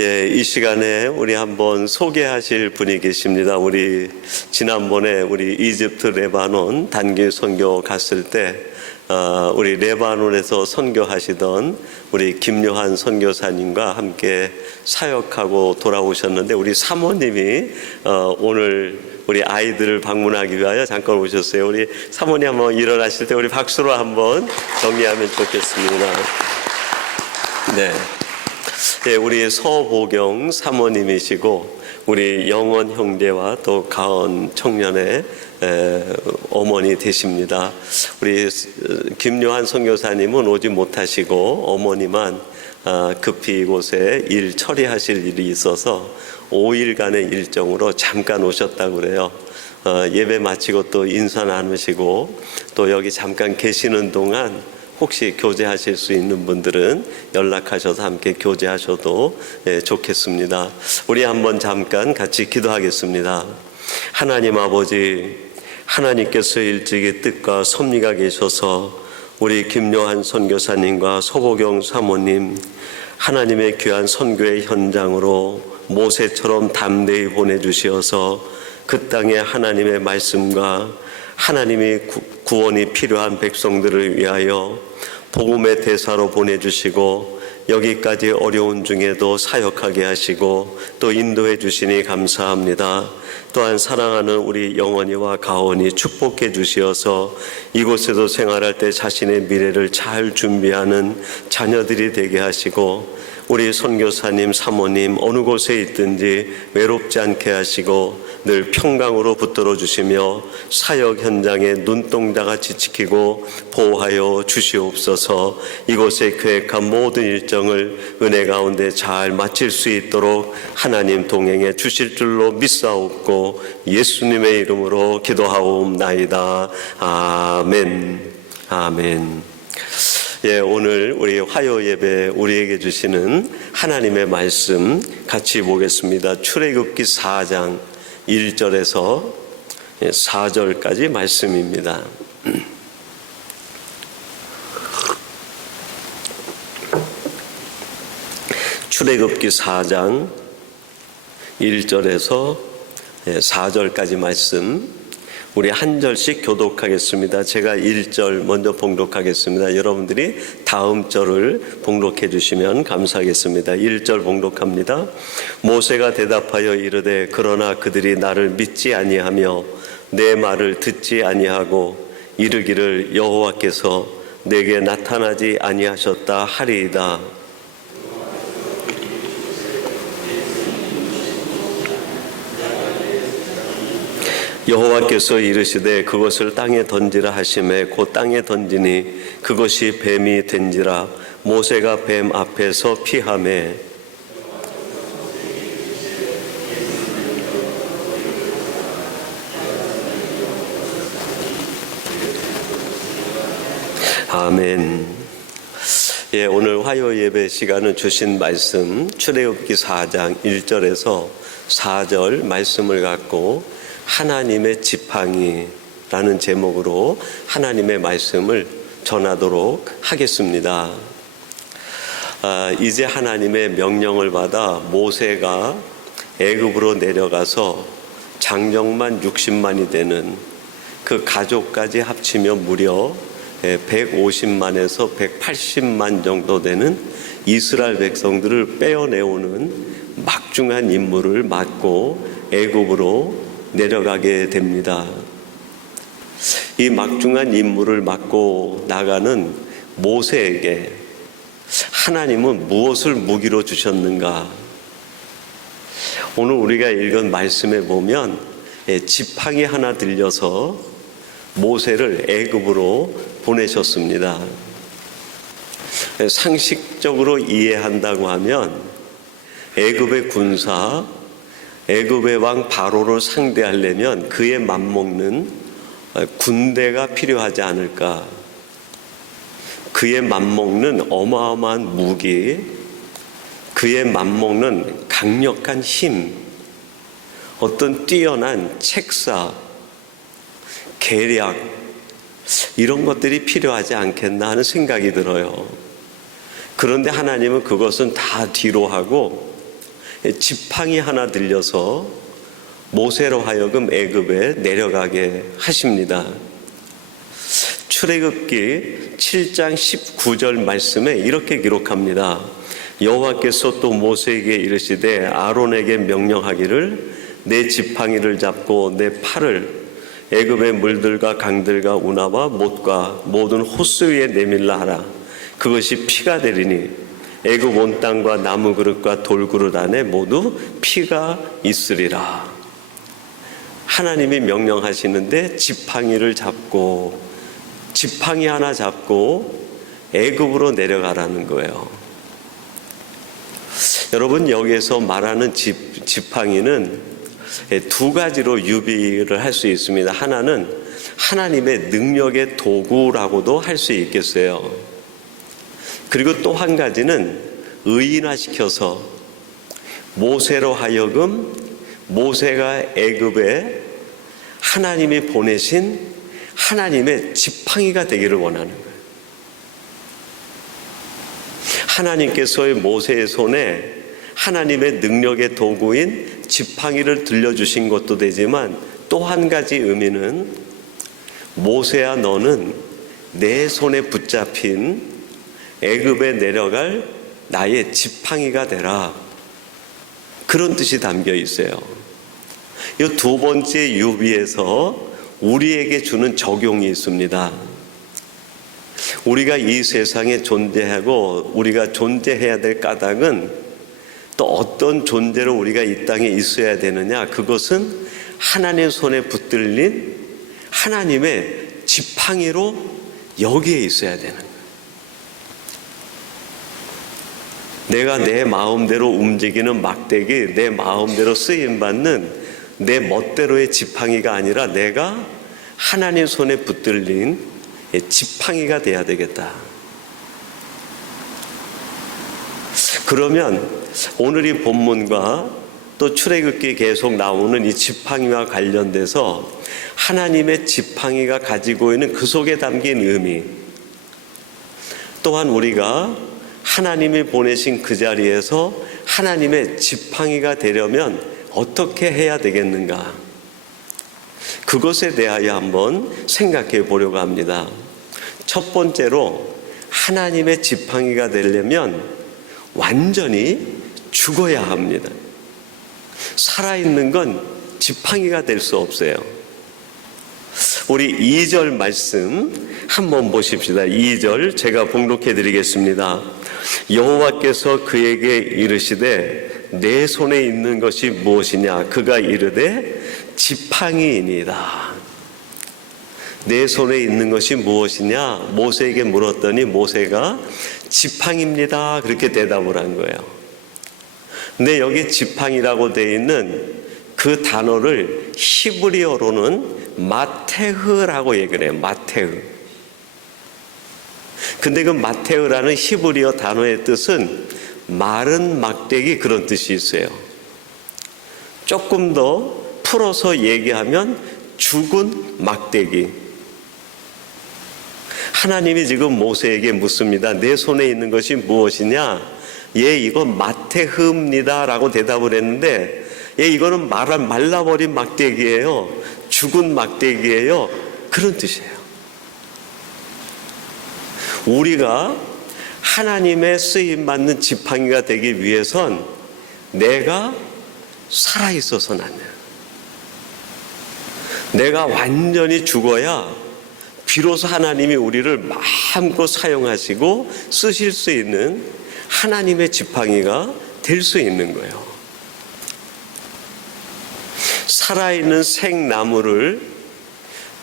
이 시간에 우리 한번 소개하실 분이 계십니다. 우리 지난번에 우리 이집트 레바논 단기 선교 갔을 때 우리 레바논에서 선교하시던 우리 김요한 선교사님과 함께 사역하고 돌아오셨는데, 우리 사모님이 오늘 우리 아이들을 방문하기 위하여 잠깐 오셨어요. 우리 사모님 한번 일어나실 때 우리 박수로 한번 정리하면 좋겠습니다. 네, 우리 서보경 사모님이시고 우리 영원 형제와 또 가은 청년의 어머니 되십니다. 우리 김요한 선교사님은 오지 못하시고 어머니만 급히 이곳에 일 처리하실 일이 있어서 5일간의 일정으로 잠깐 오셨다고 그래요. 예배 마치고 또 인사 나누시고 또 여기 잠깐 계시는 동안 혹시 교제하실 수 있는 분들은 연락하셔서 함께 교제하셔도 좋겠습니다. 우리 한번 잠깐 같이 기도하겠습니다. 하나님 아버지, 하나님께서 일찍이 뜻과 섭리가 계셔서 우리 김요한 선교사님과 서보경 사모님 하나님의 귀한 선교의 현장으로 모세처럼 담대히 보내주시어서 그 땅에 하나님의 말씀과 하나님의 구원이 필요한 백성들을 위하여 복음의 대사로 보내주시고 여기까지 어려운 중에도 사역하게 하시고 또 인도해 주시니 감사합니다. 또한 사랑하는 우리 영원이와 가온이 축복해 주시어서 이곳에서 생활할 때 자신의 미래를 잘 준비하는 자녀들이 되게 하시고 우리 선교사님 사모님 어느 곳에 있든지 외롭지 않게 하시고 늘 평강으로 붙들어 주시며 사역 현장에 눈동자같이 지키고 보호하여 주시옵소서. 이곳에 계획한 모든 일정을 은혜 가운데 잘 마칠 수 있도록 하나님 동행해 주실 줄로 믿사옵고 예수님의 이름으로 기도하옵나이다. 아멘. 아멘. 오늘 우리 화요 예배 우리에게 주시는 하나님의 말씀 같이 보겠습니다. 출애굽기 4장 1절에서 4절까지 말씀입니다. 출애굽기 4장 1절에서 4절까지 말씀 우리 한 절씩 교독하겠습니다. 제가 1절 먼저 봉독하겠습니다. 여러분들이 다음 절을 봉독해 주시면 감사하겠습니다. 1절 봉독합니다. 모세가 대답하여 이르되 그러나 그들이 나를 믿지 아니하며 내 말을 듣지 아니하고 이르기를 여호와께서 내게 나타나지 아니하셨다 하리이다. 여호와께서 이르시되 그것을 땅에 던지라 하시매 곧 땅에 던지니 그것이 뱀이 된지라. 모세가 뱀 앞에서 피하매 아멘. 오늘 화요 예배 시간은 주신 말씀 출애굽기 4장 1절에서 4절 말씀을 갖고 하나님의 지팡이라는 제목으로 하나님의 말씀을 전하도록 하겠습니다. 이제 하나님의 명령을 받아 모세가 애굽으로 내려가서 장정만 60만이 되는 그 가족까지 합치면 무려 150만에서 180만 정도 되는 이스라엘 백성들을 빼어내오는 막중한 임무를 맡고 애굽으로 내려가게 됩니다. 이 막중한 임무를 맡고 나가는 모세에게 하나님은 무엇을 무기로 주셨는가? 오늘 우리가 읽은 말씀에 보면 지팡이 하나 들려서 모세를 애굽으로 보내셨습니다. 상식적으로 이해한다고 하면 애굽의 군사 애굽의 왕 바로를 상대하려면 그에 맞먹는 군대가 필요하지 않을까. 그에 맞먹는 어마어마한 무기, 그에 맞먹는 강력한 힘, 어떤 뛰어난 책사, 계략, 이런 것들이 필요하지 않겠나 하는 생각이 들어요. 그런데 하나님은 그것은 다 뒤로 하고 지팡이 하나 들려서 모세로 하여금 애굽에 내려가게 하십니다. 출애굽기 7장 19절 말씀에 이렇게 기록합니다. 여호와께서 또 모세에게 이르시되 아론에게 명령하기를 내 지팡이를 잡고 내 팔을 애굽의 물들과 강들과 운하와 못과 모든 호수 위에 내밀라 하라. 그것이 피가 되리니 애굽 온 땅과 나무 그릇과 돌그릇 안에 모두 피가 있으리라. 하나님이 명령하시는데 지팡이를 잡고, 지팡이 하나 잡고 애굽으로 내려가라는 거예요. 여러분, 여기에서 말하는 지팡이는 두 가지로 유비를 할 수 있습니다. 하나는 하나님의 능력의 도구라고도 할 수 있겠어요. 그리고 또 한 가지는 의인화시켜서 모세로 하여금 모세가 애굽에 하나님이 보내신 하나님의 지팡이가 되기를 원하는 거예요. 하나님께서의 모세의 손에 하나님의 능력의 도구인 지팡이를 들려주신 것도 되지만 또 한 가지 의미는 모세야 너는 내 손에 붙잡힌 애굽에 내려갈 나의 지팡이가 되라. 그런 뜻이 담겨 있어요. 이 두 번째 유비에서 우리에게 주는 적용이 있습니다. 우리가 이 세상에 존재하고 우리가 존재해야 될 까닭은 또 어떤 존재로 우리가 이 땅에 있어야 되느냐, 그것은 하나님의 손에 붙들린 하나님의 지팡이로 여기에 있어야 되는 거예요. 내가 내 마음대로 움직이는 막대기, 내 마음대로 쓰임받는 내 멋대로의 지팡이가 아니라 내가 하나님 손에 붙들린 지팡이가 돼야 되겠다. 그러면 오늘 이 본문과 또 출애굽기에 계속 나오는 이 지팡이와 관련돼서 하나님의 지팡이가 가지고 있는 그 속에 담긴 의미, 또한 우리가 하나님이 보내신 그 자리에서 하나님의 지팡이가 되려면 어떻게 해야 되겠는가, 그것에 대하여 한번 생각해 보려고 합니다. 첫 번째로 하나님의 지팡이가 되려면 완전히 죽어야 합니다. 살아있는 건 지팡이가 될 수 없어요. 우리 2절 말씀 한번 보십시다. 2절 제가 봉독해 드리겠습니다. 여호와께서 그에게 이르시되 내 손에 있는 것이 무엇이냐? 그가 이르되 지팡이이니이다. 내 손에 있는 것이 무엇이냐? 모세에게 물었더니 모세가 지팡이입니다. 그렇게 대답을 한 거예요. 근데 여기 지팡이라고 되어 있는 그 단어를 히브리어로는 마테흐라고 얘기를 해요. 마테흐. 근데 그 마테흐라는 히브리어 단어의 뜻은 마른 막대기, 그런 뜻이 있어요. 조금 더 풀어서 얘기하면 죽은 막대기. 하나님이 지금 모세에게 묻습니다. 내 손에 있는 것이 무엇이냐? 예, 이거 마테흐입니다 라고 대답을 했는데, 예, 이거는 말라버린 막대기예요. 죽은 막대기예요. 그런 뜻이에요. 우리가 하나님의 쓰임받는 지팡이가 되기 위해선 내가 살아있어서는 안 돼요. 내가 완전히 죽어야 비로소 하나님이 우리를 마음껏 사용하시고 쓰실 수 있는 하나님의 지팡이가 될 수 있는 거예요. 살아있는 생나무를,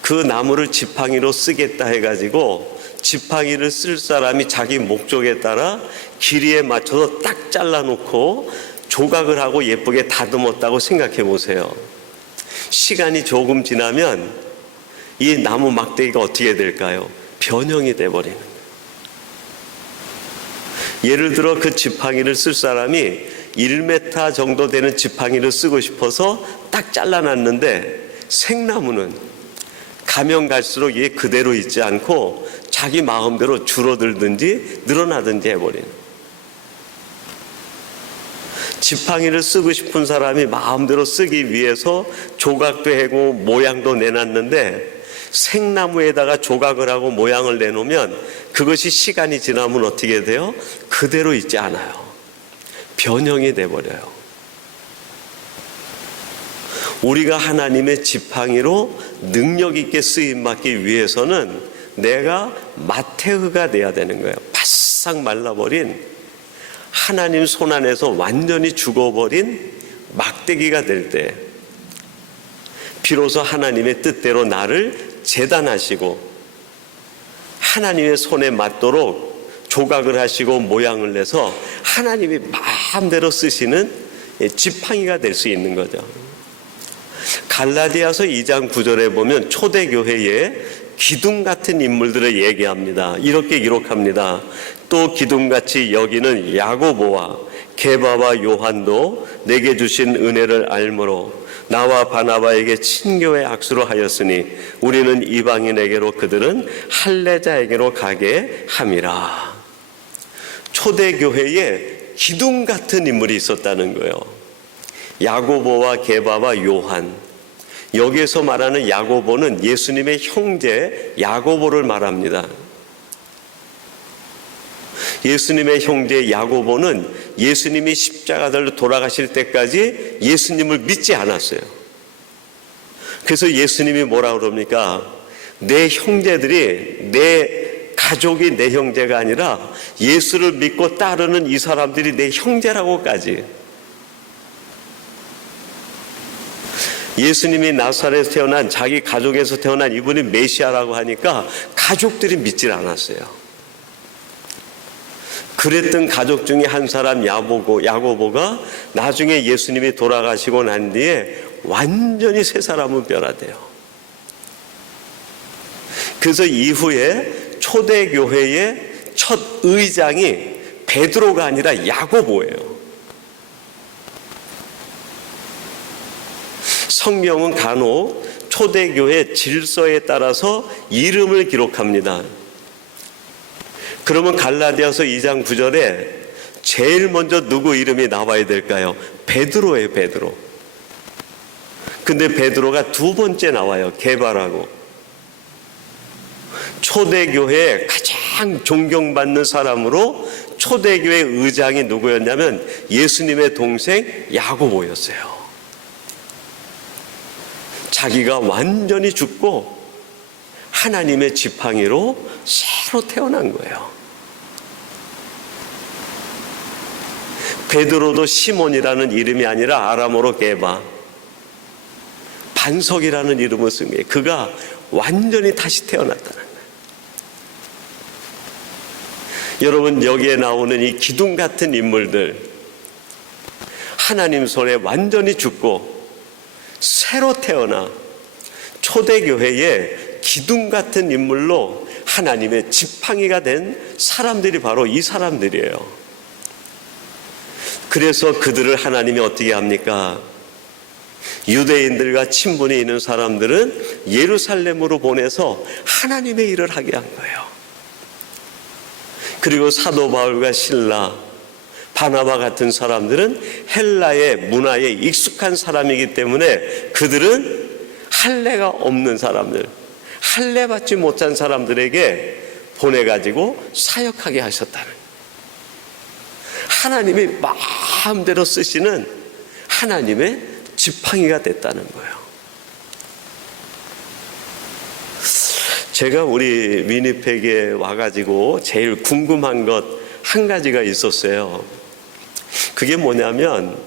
그 나무를 지팡이로 쓰겠다 해가지고 지팡이를 쓸 사람이 자기 목적에 따라 길이에 맞춰서 딱 잘라놓고 조각을 하고 예쁘게 다듬었다고 생각해 보세요. 시간이 조금 지나면 이 나무 막대기가 어떻게 될까요? 변형이 돼버리는 거예요. 예를 들어 그 지팡이를 쓸 사람이 1m 정도 되는 지팡이를 쓰고 싶어서 딱 잘라놨는데, 생나무는 가면 갈수록 이게 그대로 있지 않고 자기 마음대로 줄어들든지 늘어나든지 해버리는. 지팡이를 쓰고 싶은 사람이 마음대로 쓰기 위해서 조각도 해고 모양도 내놨는데, 생나무에다가 조각을 하고 모양을 내놓으면 그것이 시간이 지나면 어떻게 돼요? 그대로 있지 않아요. 변형이 돼버려요. 우리가 하나님의 지팡이로 능력 있게 쓰임받기 위해서는 내가 마테흐가 돼야 되는 거예요. 바싹 말라버린, 하나님 손 안에서 완전히 죽어버린 막대기가 될 때 비로소 하나님의 뜻대로 나를 재단하시고 하나님의 손에 맞도록 조각을 하시고 모양을 내서 하나님이 마음대로 쓰시는 지팡이가 될 수 있는 거죠. 갈라디아서 2장 9절에 보면 초대교회에 기둥 같은 인물들을 얘기합니다. 이렇게 기록합니다. 또 기둥같이 여기는 야고보와 게바와 요한도 내게 주신 은혜를 알므로 나와 바나바에게 친교의 악수로 하였으니 우리는 이방인에게로 그들은 할례자에게로 가게 함이라. 초대교회에 기둥 같은 인물이 있었다는 거예요. 야고보와 게바와 요한. 여기에서 말하는 야고보는 예수님의 형제 야고보를 말합니다. 예수님의 형제 야고보는 예수님이 십자가들로 돌아가실 때까지 예수님을 믿지 않았어요. 그래서 예수님이 뭐라 그럽니까? 내 형제들이, 내 가족이 내 형제가 아니라 예수를 믿고 따르는 이 사람들이 내 형제라고까지. 예수님이 나사렛에서 태어난, 자기 가족에서 태어난 이분이 메시아라고 하니까 가족들이 믿질 않았어요. 그랬던 가족 중에 한 사람 야고보가 나중에 예수님이 돌아가시고 난 뒤에 완전히 새 사람으로 변화돼요. 그래서 이후에 초대교회의 첫 의장이 베드로가 아니라 야고보예요. 성경은 간혹 초대교회 질서에 따라서 이름을 기록합니다. 그러면 갈라디아서 2장 9절에 제일 먼저 누구 이름이 나와야 될까요? 베드로예요, 베드로. 근데 베드로가 두 번째 나와요, 게바라고. 초대교회의 가장 존경받는 사람으로 초대교회 의장이 누구였냐면 예수님의 동생 야고보였어요. 자기가 완전히 죽고 하나님의 지팡이로 새로 태어난 거예요. 베드로도 시몬이라는 이름이 아니라 아람어로 게바, 반석이라는 이름을 쓴 거예요. 그가 완전히 다시 태어났다는 거예요. 여러분, 여기에 나오는 이 기둥 같은 인물들, 하나님 손에 완전히 죽고 새로 태어나 초대교회의 기둥 같은 인물로 하나님의 지팡이가 된 사람들이 바로 이 사람들이에요. 그래서 그들을 하나님이 어떻게 합니까? 유대인들과 친분이 있는 사람들은 예루살렘으로 보내서 하나님의 일을 하게 한 거예요. 그리고 사도 바울과 실라, 바나바 같은 사람들은 헬라의 문화에 익숙한 사람이기 때문에 그들은 할례가 없는 사람들, 할례 받지 못한 사람들에게 보내가지고 사역하게 하셨다는 거예요. 하나님이 마음대로 쓰시는 하나님의 지팡이가 됐다는 거예요. 제가 우리 위니펙에 와가지고 제일 궁금한 것 한 가지가 있었어요. 그게 뭐냐면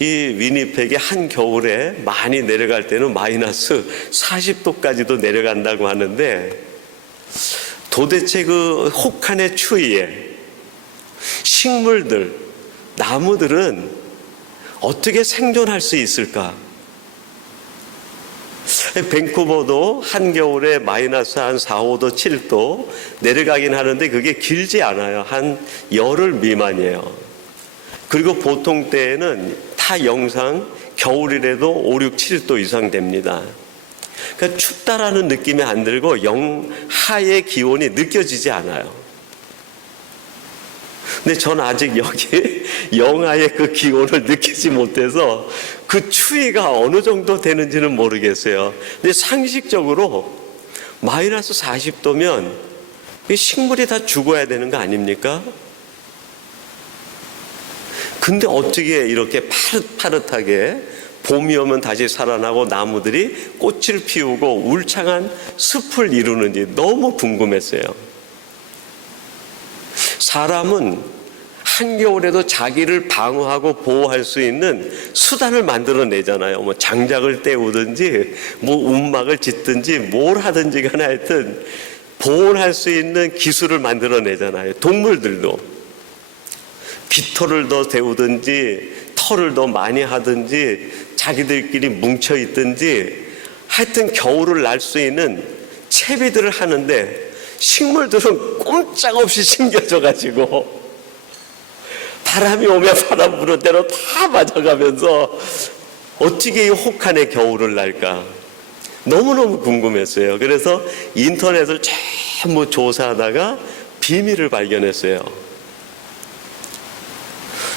이 위니펙이 한겨울에 많이 내려갈 때는 마이너스 40도까지도 내려간다고 하는데 도대체 그 혹한의 추위에 식물들, 나무들은 어떻게 생존할 수 있을까? 밴쿠버도 한겨울에 마이너스 한 4, 5도, 7도 내려가긴 하는데 그게 길지 않아요. 한 열흘 미만이에요. 그리고 보통 때에는 타 영상 겨울이라도 5, 6, 7도 이상 됩니다. 그러니까 춥다라는 느낌이 안 들고 영하의 기온이 느껴지지 않아요. 근데 전 아직 여기 영하의 그 기온을 느끼지 못해서 그 추위가 어느 정도 되는지는 모르겠어요. 근데 상식적으로 마이너스 40도면 식물이 다 죽어야 되는 거 아닙니까? 근데 어떻게 이렇게 파릇파릇하게 봄이 오면 다시 살아나고 나무들이 꽃을 피우고 울창한 숲을 이루는지 너무 궁금했어요. 사람은 한겨울에도 자기를 방어하고 보호할 수 있는 수단을 만들어내잖아요. 뭐 장작을 때우든지 뭐 움막을 짓든지 뭘 하든지 간에 하여튼 보호할 수 있는 기술을 만들어내잖아요. 동물들도 깃털을 더 데우든지 털을 더 많이 하든지 자기들끼리 뭉쳐 있든지 하여튼 겨울을 날 수 있는 채비들을 하는데 식물들은 꼼짝없이 심겨져 가지고 바람이 오면 바람 부는 대로 다 맞아가면서 어떻게 이 혹한의 겨울을 날까 너무너무 궁금했어요. 그래서 인터넷을 전부 조사하다가 비밀을 발견했어요.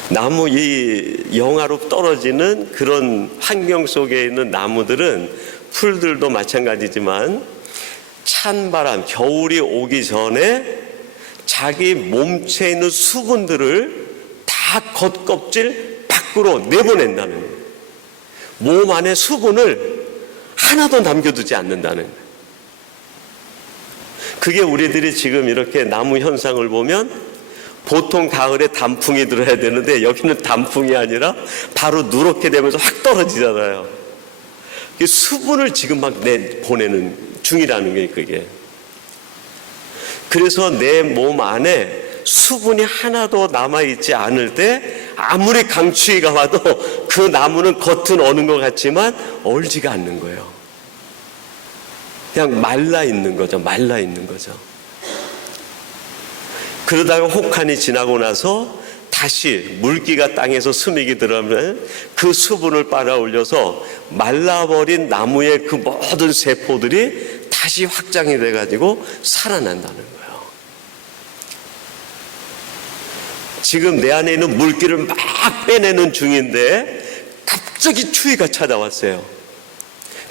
나무 이 영하로 떨어지는 그런 환경 속에 있는 나무들은 풀들도 마찬가지지만 찬바람, 겨울이 오기 전에 자기 몸체에 있는 수분들을 다 겉껍질 밖으로 내보낸다는 거예요. 몸 안에 수분을 하나도 남겨두지 않는다는 거예요. 그게 우리들이 지금 이렇게 나무 현상을 보면 보통 가을에 단풍이 들어야 되는데 여기는 단풍이 아니라 바로 누렇게 되면서 확 떨어지잖아요. 수분을 지금 막 보내는 중이라는 게 그게. 그래서 내 몸 안에 수분이 하나도 남아있지 않을 때 아무리 강추위가 와도 그 나무는 겉은 어는 것 같지만 얼지가 않는 거예요. 그냥 말라 있는 거죠. 말라 있는 거죠. 그러다가 혹한이 지나고 나서 다시 물기가 땅에서 스믹이 들어오면 그 수분을 빨아올려서 말라버린 나무의 그 모든 세포들이 다시 확장이 돼가지고 살아난다는 거예요. 지금 내 안에 있는 물기를 막 빼내는 중인데 갑자기 추위가 찾아왔어요.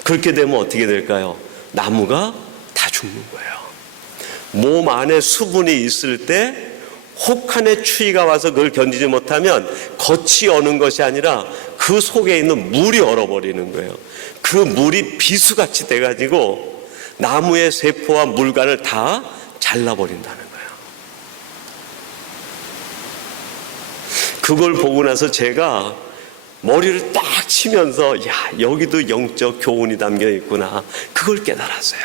그렇게 되면 어떻게 될까요? 나무가 다 죽는 거예요. 몸 안에 수분이 있을 때 혹한의 추위가 와서 그걸 견디지 못하면 겉이 어는 것이 아니라 그 속에 있는 물이 얼어버리는 거예요. 그 물이 비수같이 돼가지고 나무의 세포와 물관을 다 잘라버린다는 거예요. 그걸 보고 나서 제가 머리를 딱 치면서 야, 여기도 영적 교훈이 담겨 있구나. 그걸 깨달았어요.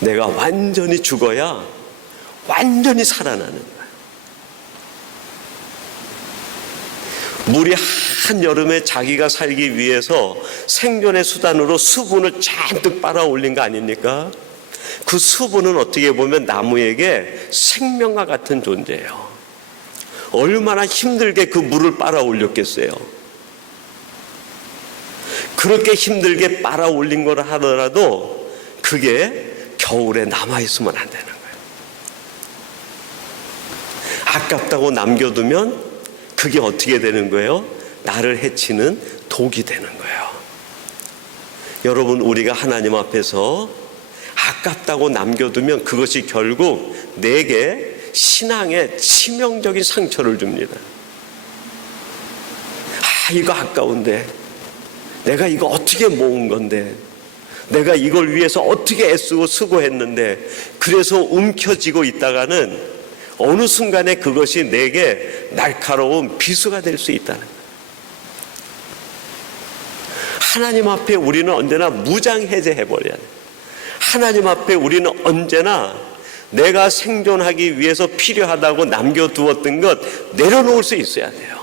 내가 완전히 죽어야 완전히 살아나는 거예요. 물이 한여름에 자기가 살기 위해서 생존의 수단으로 수분을 잔뜩 빨아올린 거 아닙니까? 그 수분은 어떻게 보면 나무에게 생명과 같은 존재예요. 얼마나 힘들게 그 물을 빨아올렸겠어요. 그렇게 힘들게 빨아올린 거라 하더라도 그게 겨울에 남아있으면 안 되는 거예요. 아깝다고 남겨두면 그게 어떻게 되는 거예요? 나를 해치는 독이 되는 거예요. 여러분, 우리가 하나님 앞에서 아깝다고 남겨두면 그것이 결국 내게 신앙에 치명적인 상처를 줍니다. 아, 이거 아까운데 내가 이거 어떻게 모은 건데 내가 이걸 위해서 어떻게 애쓰고 수고했는데 그래서 움켜쥐고 있다가는 어느 순간에 그것이 내게 날카로운 비수가 될 수 있다는 거예요. 하나님 앞에 우리는 언제나 무장해제해버려야 돼요. 하나님 앞에 우리는 언제나 내가 생존하기 위해서 필요하다고 남겨두었던 것 내려놓을 수 있어야 돼요.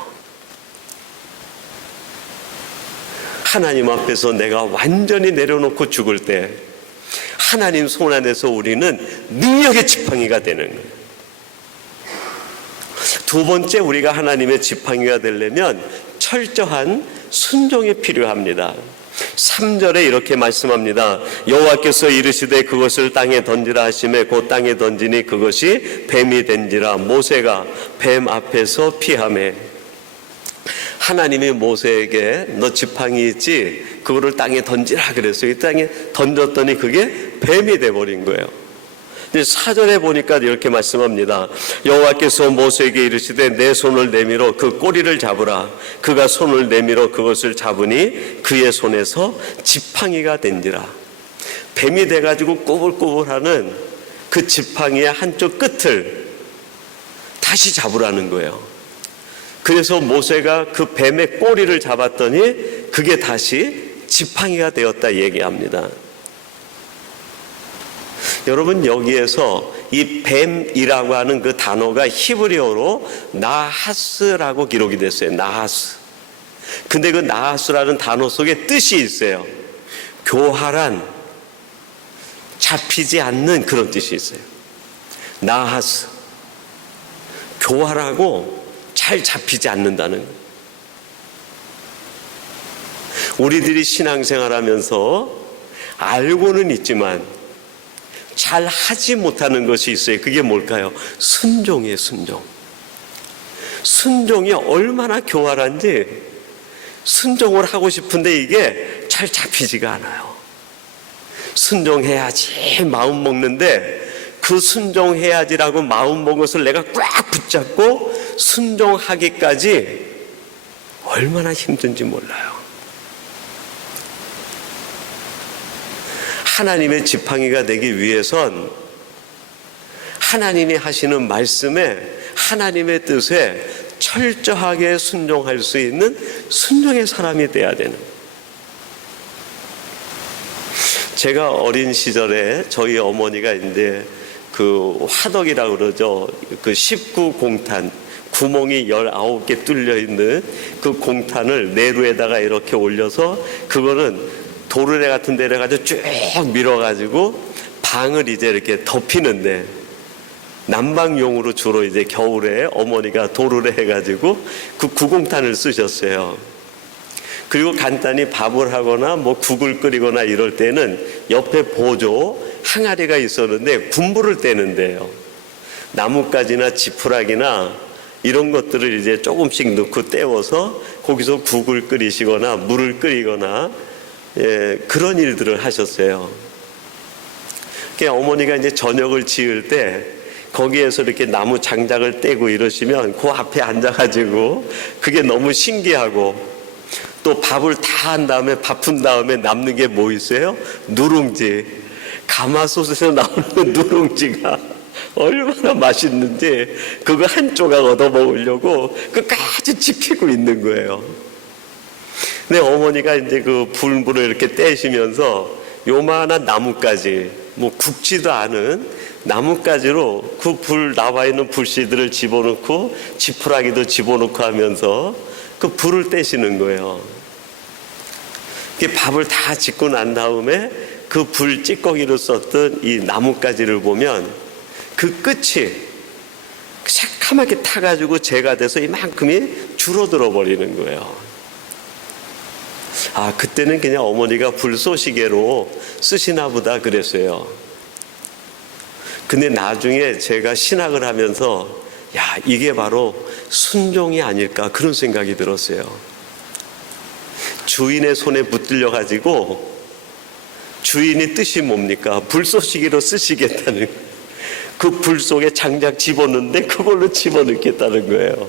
하나님 앞에서 내가 완전히 내려놓고 죽을 때 하나님 손 안에서 우리는 능력의 지팡이가 되는 거예요. 두 번째, 우리가 하나님의 지팡이가 되려면 철저한 순종이 필요합니다. 3절에 이렇게 말씀합니다. 여호와께서 이르시되 그것을 땅에 던지라 하시매 곧 땅에 던지니 그것이 뱀이 된지라. 모세가 뱀 앞에서 피하매. 하나님이 모세에게 너 지팡이 있지? 그거를 땅에 던지라 그랬어요. 이 땅에 던졌더니 그게 뱀이 돼버린 거예요. 4절에 보니까 이렇게 말씀합니다. 여호와께서 모세에게 이르시되 내 손을 내밀어 그 꼬리를 잡으라. 그가 손을 내밀어 그것을 잡으니 그의 손에서 지팡이가 된지라. 뱀이 돼가지고 꼬불꼬불하는 그 지팡이의 한쪽 끝을 다시 잡으라는 거예요. 그래서 모세가 그 뱀의 꼬리를 잡았더니 그게 다시 지팡이가 되었다 얘기합니다. 여러분, 여기에서 이 뱀이라고 하는 그 단어가 히브리어로 나하스라고 기록이 됐어요. 나하스. 근데 그 나하스라는 단어 속에 뜻이 있어요. 교활한, 잡히지 않는 그런 뜻이 있어요. 나하스. 교활하고 잘 잡히지 않는다는 거예요. 우리들이 신앙생활하면서 알고는 있지만 잘 하지 못하는 것이 있어요. 그게 뭘까요? 순종이에요. 순종. 순종이 얼마나 교활한지 순종을 하고 싶은데 이게 잘 잡히지가 않아요. 순종해야지 마음 먹는데 그 순종해야지라고 마음 먹은 것을 내가 꽉 붙잡고 순종하기까지 얼마나 힘든지 몰라요. 하나님의 지팡이가 되기 위해선 하나님이 하시는 말씀에, 하나님의 뜻에 철저하게 순종할 수 있는 순종의 사람이 돼야 되는 거예요. 제가 어린 시절에 저희 어머니가 이제 그 화덕이라고 그러죠. 그 19공탄, 구멍이 19개 뚫려 있는 그 공탄을 내루에다가 이렇게 올려서 그거는 도르래 같은 데를 가지고 쭉 밀어가지고 방을 이제 이렇게 덮이는데 난방용으로 주로 이제 겨울에 어머니가 도르래 해가지고 그 구공탄을 쓰셨어요. 그리고 간단히 밥을 하거나 뭐 국을 끓이거나 이럴 때는 옆에 보조 항아리가 있었는데 군부를 떼는데요. 나뭇가지나 지푸라기나 이런 것들을 이제 조금씩 넣고 떼워서 거기서 국을 끓이시거나 물을 끓이거나 그런 일들을 하셨어요. 그러니까 어머니가 이제 저녁을 지을 때 거기에서 이렇게 나무 장작을 떼고 이러시면 그 앞에 앉아가지고 그게 너무 신기하고 또 밥을 다 한 다음에 밥 푼 다음에 남는 게 뭐 있어요? 누룽지. 가마솥에서 나오는 누룽지가 얼마나 맛있는지 그거 한 조각 얻어 먹으려고 끝까지 지키고 있는 거예요. 근데 어머니가 이제 그 불물을 이렇게 떼시면서 요만한 나뭇가지, 뭐 굵지도 않은 나뭇가지로 그 불 나와 있는 불씨들을 집어넣고 지푸라기도 집어넣고 하면서 그 불을 떼시는 거예요. 밥을 다 짓고 난 다음에 그 불 찌꺼기로 썼던 이 나뭇가지를 보면 그 끝이 새카맣게 타가지고 재가 돼서 이만큼이 줄어들어 버리는 거예요. 아, 그때는 그냥 어머니가 불쏘시개로 쓰시나 보다 그랬어요. 근데 나중에 제가 신학을 하면서 야, 이게 바로 순종이 아닐까 그런 생각이 들었어요. 주인의 손에 붙들려 가지고 주인의 뜻이 뭡니까? 불쏘시개로 쓰시겠다는, 그 불 속에 장작 집어넣는데 그걸로 집어넣겠다는 거예요.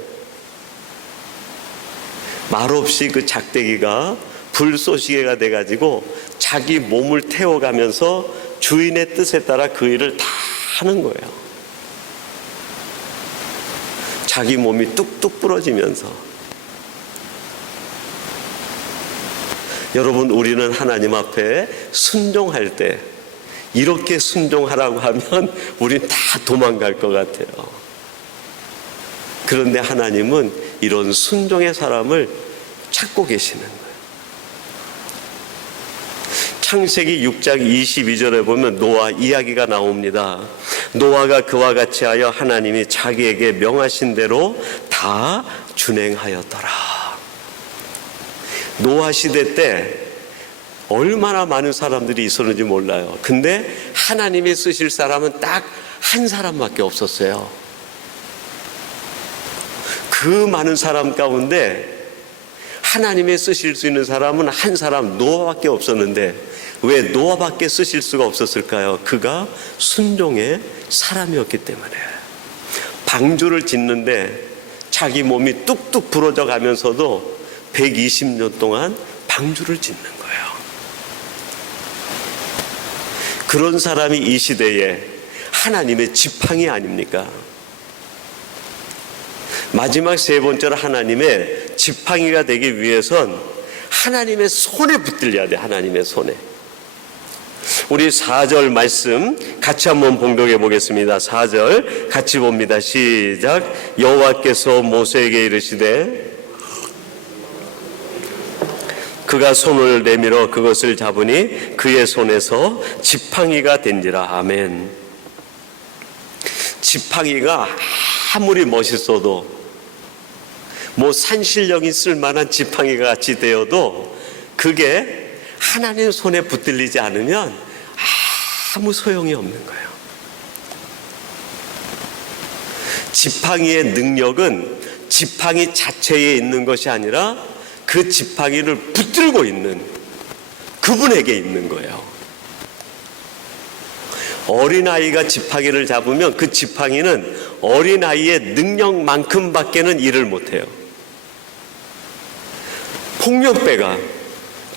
말없이 그 작대기가 불쏘시개가 돼가지고 자기 몸을 태워가면서 주인의 뜻에 따라 그 일을 다 하는 거예요. 자기 몸이 뚝뚝 부러지면서. 여러분, 우리는 하나님 앞에 순종할 때 이렇게 순종하라고 하면 우린 다 도망갈 것 같아요. 그런데 하나님은 이런 순종의 사람을 찾고 계시는 거예요. 창세기 6장 22절에 보면 노아 이야기가 나옵니다. 노아가 그와 같이 하여 하나님이 자기에게 명하신 대로 다 준행하였더라. 노아 시대 때 얼마나 많은 사람들이 있었는지 몰라요. 근데 하나님이 쓰실 사람은 딱 한 사람밖에 없었어요. 그 많은 사람 가운데 하나님이 쓰실 수 있는 사람은 한 사람, 노아밖에 없었는데 왜 노아밖에 쓰실 수가 없었을까요? 그가 순종의 사람이었기 때문에. 방주를 짓는데 자기 몸이 뚝뚝 부러져 가면서도 120년 동안 방주를 짓는 거예요. 그런 사람이 이 시대에 하나님의 지팡이 아닙니까? 마지막 세 번째로 하나님의 지팡이가 되기 위해선 하나님의 손에 붙들려야 돼. 하나님의 손에. 우리 4절 말씀 같이 한번 봉독해 보겠습니다. 4절 같이 봅니다. 시작. 여호와께서 모세에게 이르시되 그가 손을 내밀어 그것을 잡으니 그의 손에서 지팡이가 된지라. 아멘. 지팡이가 아무리 멋있어도 뭐 산신령이 쓸만한 지팡이가 같이 되어도 그게 하나님 손에 붙들리지 않으면 아무 소용이 없는 거예요. 지팡이의 능력은 지팡이 자체에 있는 것이 아니라 그 지팡이를 붙들고 있는 그분에게 있는 거예요. 어린아이가 지팡이를 잡으면 그 지팡이는 어린아이의 능력만큼밖에는 일을 못해요. 폭력배가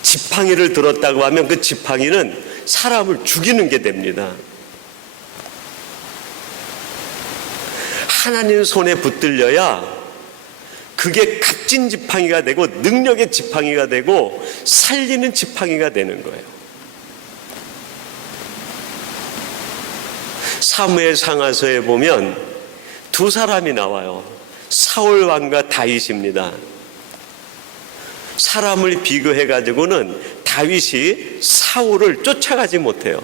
지팡이를 들었다고 하면 그 지팡이는 사람을 죽이는 게 됩니다. 하나님 손에 붙들려야 그게 값진 지팡이가 되고 능력의 지팡이가 되고 살리는 지팡이가 되는 거예요. 사무엘 상하서에 보면 두 사람이 나와요. 사울 왕과 다윗입니다. 사람을 비교해 가지고는 다윗이 사울을 쫓아가지 못해요.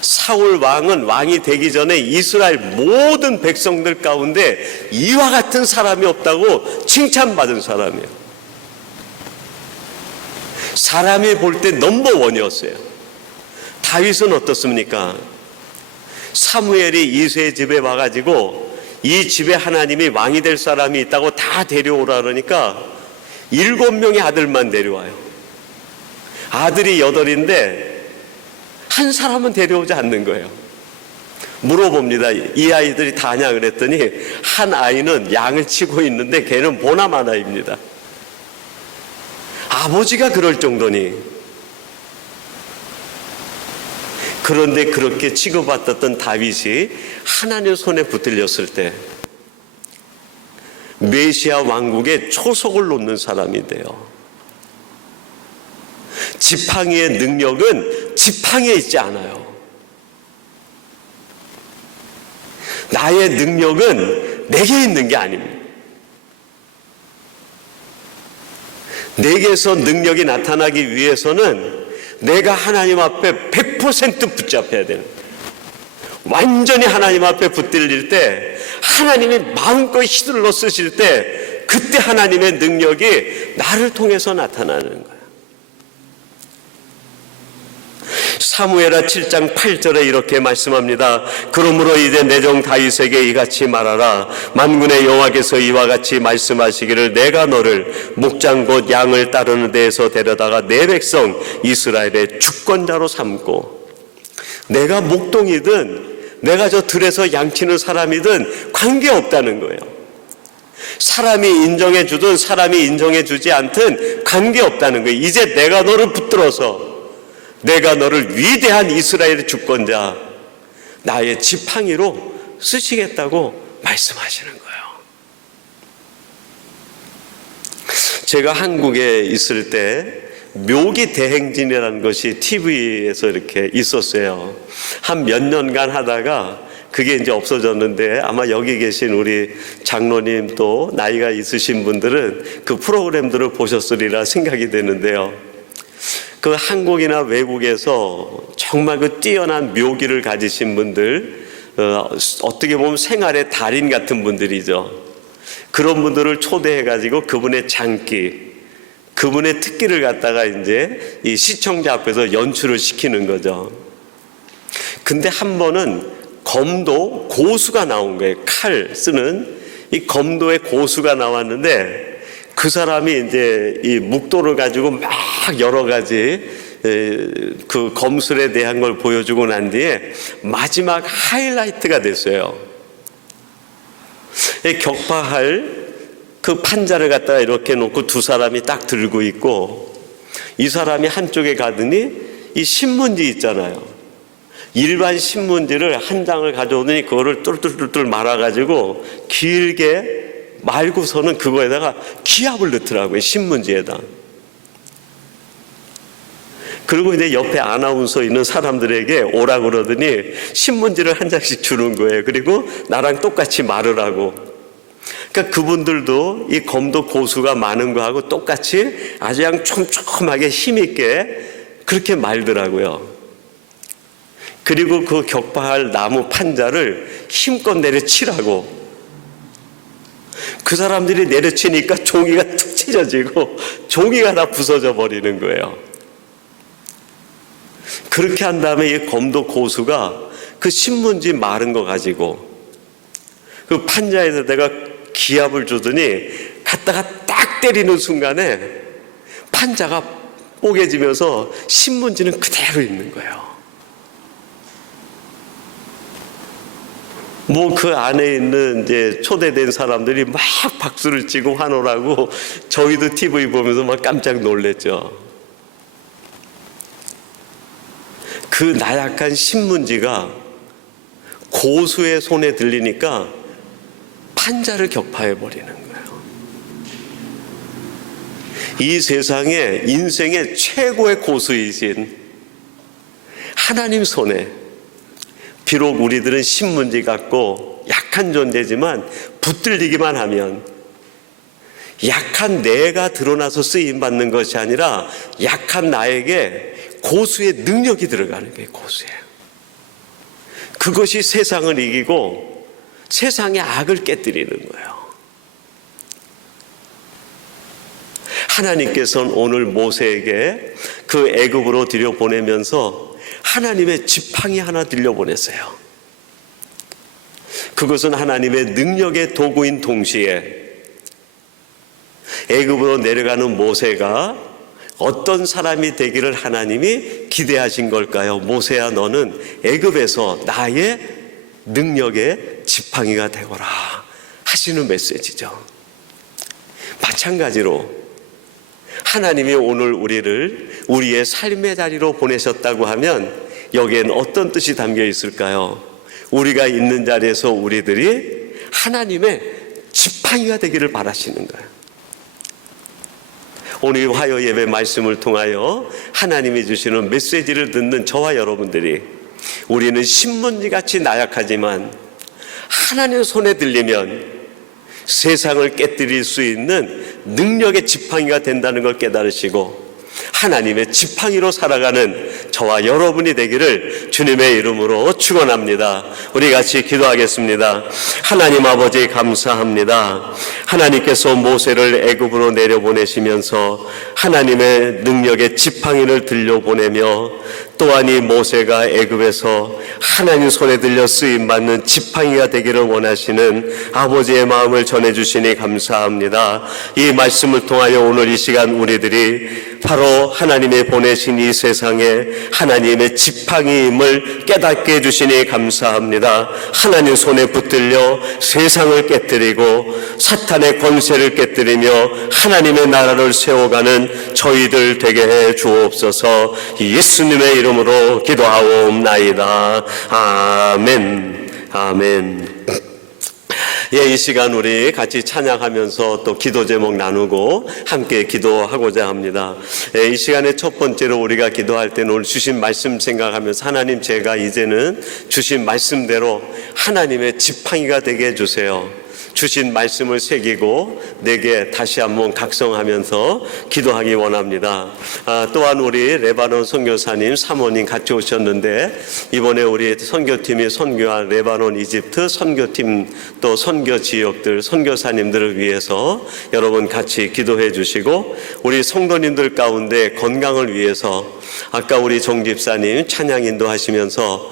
사울 왕은 왕이 되기 전에 이스라엘 모든 백성들 가운데 이와 같은 사람이 없다고 칭찬받은 사람이에요. 사람이 볼 때 넘버원이었어요. 다윗은 어떻습니까? 사무엘이 이새의 집에 와가지고 이 집에 하나님이 왕이 될 사람이 있다고 다 데려오라 그러니까 7명의 아들만 데려와요. 아들이 8인데 한 사람은 데려오지 않는 거예요. 물어봅니다. 이 아이들이 다냐 그랬더니 한 아이는 양을 치고 있는데 걔는 보남 하나입니다. 아버지가 그럴 정도니. 그런데 그렇게 취급받았던 다윗이 하나님 손에 붙들렸을 때 메시아 왕국의 초석을 놓는 사람이 돼요. 지팡이의 능력은 지팡이에 있지 않아요. 나의 능력은 내게 있는 게 아닙니다. 내게서 능력이 나타나기 위해서는 내가 하나님 앞에 100% 붙잡혀야 되는 거예요. 완전히 하나님 앞에 붙들릴 때 하나님이 마음껏 휘둘러 쓰실 때 그때 하나님의 능력이 나를 통해서 나타나는 거예요. 사무엘하 7장 8절에 이렇게 말씀합니다. 그러므로 이제 내 종 다윗에게 이같이 말하라. 만군의 여호와께서 이와 같이 말씀하시기를 내가 너를 목장 곧 양을 따르는 데에서 데려다가 내 백성 이스라엘의 주권자로 삼고, 내가 목동이든 내가 저 들에서 양치는 사람이든 관계없다는 거예요. 사람이 인정해 주든 사람이 인정해 주지 않든 관계없다는 거예요. 이제 내가 너를 붙들어서 내가 너를 위대한 이스라엘의 주권자, 나의 지팡이로 쓰시겠다고 말씀하시는 거예요. 제가 한국에 있을 때 묘기 대행진이라는 것이 TV에서 이렇게 있었어요. 한 몇 년간 하다가 그게 이제 없어졌는데 아마 여기 계신 우리 장로님 또 나이가 있으신 분들은 그 프로그램들을 보셨으리라 생각이 되는데요. 그 한국이나 외국에서 정말 그 뛰어난 묘기를 가지신 분들, 어떻게 보면 생활의 달인 같은 분들이죠. 그런 분들을 초대해가지고 그분의 장기, 그분의 특기를 갖다가 이제 이 시청자 앞에서 연출을 시키는 거죠. 근데 한 번은 검도 고수가 나온 거예요. 칼 쓰는 이 검도의 고수가 나왔는데 그 사람이 이제 이 묵도를 가지고 막 여러 가지 그 검술에 대한 걸 보여주고 난 뒤에 마지막 하이라이트가 됐어요. 격파할 그 판자를 갖다가 이렇게 놓고 두 사람이 딱 들고 있고, 이 사람이 한쪽에 가더니 이 신문지 있잖아요. 일반 신문지를 한 장을 가져오더니 그거를 뚫뚫뚫뚫 말아가지고 길게 말고서는 그거에다가 기압을 넣더라고요. 신문지에다. 그리고 이제 옆에 아나운서 있는 사람들에게 오라 그러더니 신문지를 한 장씩 주는 거예요. 그리고 나랑 똑같이 말으라고. 그러니까 그분들도 이 검도 고수가 많은 거하고 똑같이 아주 그냥 촘촘하게 힘있게 그렇게 말더라고요. 그리고 그 격파할 나무 판자를 힘껏 내려치라고. 그 사람들이 내려치니까 종이가 툭 찢어지고 종이가 다 부서져 버리는 거예요. 그렇게 한 다음에 이 검도 고수가 그 신문지 마른 거 가지고 그 판자에서 내가 기압을 주더니 갖다가 딱 때리는 순간에 판자가 뽀개지면서 신문지는 그대로 있는 거예요. 뭐 그 안에 있는 이제 초대된 사람들이 막 박수를 치고 환호하고 저희도 TV 보면서 막 깜짝 놀랐죠. 그 나약한 신문지가 고수의 손에 들리니까 판자를 격파해 버리는 거예요. 이 세상에 인생의 최고의 고수이신 하나님 손에, 비록 우리들은 신문지 같고 약한 존재지만 붙들리기만 하면 약한 내가 드러나서 쓰임받는 것이 아니라 약한 나에게 고수의 능력이 들어가는 거예요. 고수에. 그것이 세상을 이기고 세상의 악을 깨뜨리는 거예요. 하나님께서는 오늘 모세에게 그 애굽으로 들여보내면서 하나님의 지팡이 하나 들려보냈어요. 그것은 하나님의 능력의 도구인 동시에 애굽으로 내려가는 모세가 어떤 사람이 되기를 하나님이 기대하신 걸까요? 모세야, 너는 애굽에서 나의 능력의 지팡이가 되거라 하시는 메시지죠. 마찬가지로 하나님이 오늘 우리를 우리의 삶의 자리로 보내셨다고 하면 여기엔 어떤 뜻이 담겨 있을까요? 우리가 있는 자리에서 우리들이 하나님의 지팡이가 되기를 바라시는 거예요. 오늘 화요 예배 말씀을 통하여 하나님이 주시는 메시지를 듣는 저와 여러분들이, 우리는 신문지같이 나약하지만 하나님 손에 들리면 세상을 깨뜨릴 수 있는 능력의 지팡이가 된다는 걸 깨달으시고 하나님의 지팡이로 살아가는 저와 여러분이 되기를 주님의 이름으로 축원합니다. 우리 같이 기도하겠습니다. 하나님 아버지, 감사합니다. 하나님께서 모세를 애굽으로 내려보내시면서 하나님의 능력의 지팡이를 들려보내며 또한 이 모세가 애굽에서 하나님 손에 들려 쓰임받는 지팡이가 되기를 원하시는 아버지의 마음을 전해주시니 감사합니다. 이 말씀을 통하여 오늘 이 시간 우리들이 바로 하나님의 보내신 이 세상에 하나님의 지팡이임을 깨닫게 해주시니 감사합니다. 하나님 손에 붙들려 세상을 깨뜨리고 사탄의 권세를 깨뜨리며 하나님의 나라를 세워가는 저희들 되게 해 주옵소서. 예수님의 이름으로 기도하옵나이다. 아멘. 아멘. 예, 이 시간 우리 같이 찬양하면서 또 기도 제목 나누고 함께 기도하고자 합니다. 예, 이 시간에 첫 번째로 우리가 기도할 때는 오늘 주신 말씀 생각하면서 하나님, 제가 이제는 주신 말씀대로 하나님의 지팡이가 되게 해주세요. 주신 말씀을 새기고 내게 다시 한번 각성하면서 기도하기 원합니다. 또한 우리 레바논 선교사님 사모님 같이 오셨는데 이번에 우리 선교팀이 선교한 레바논 이집트 선교팀 또 선교 지역들 선교사님들을 위해서 여러분 같이 기도해 주시고 우리 성도님들 가운데 건강을 위해서 아까 우리 정 집사님 찬양 인도하시면서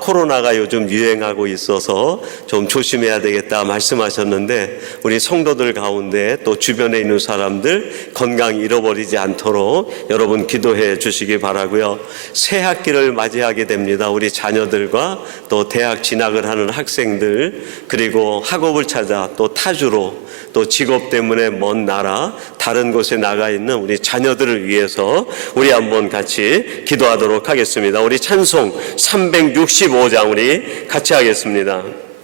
코로나가 요즘 유행하고 있어서 좀 조심해야 되겠다 말씀하셨는데 우리 성도들 가운데 또 주변에 있는 사람들 건강 잃어버리지 않도록 여러분 기도해 주시기 바라고요. 새 학기를 맞이하게 됩니다. 우리 자녀들과 또 대학 진학을 하는 학생들 그리고 학업을 찾아 또 타주로 또 직업 때문에 먼 나라 다른 곳에 나가 있는 우리 자녀들을 위해서 우리 한번 같이 기도하도록 하겠습니다. 우리 찬송 365장 우리 같이 하겠습니다.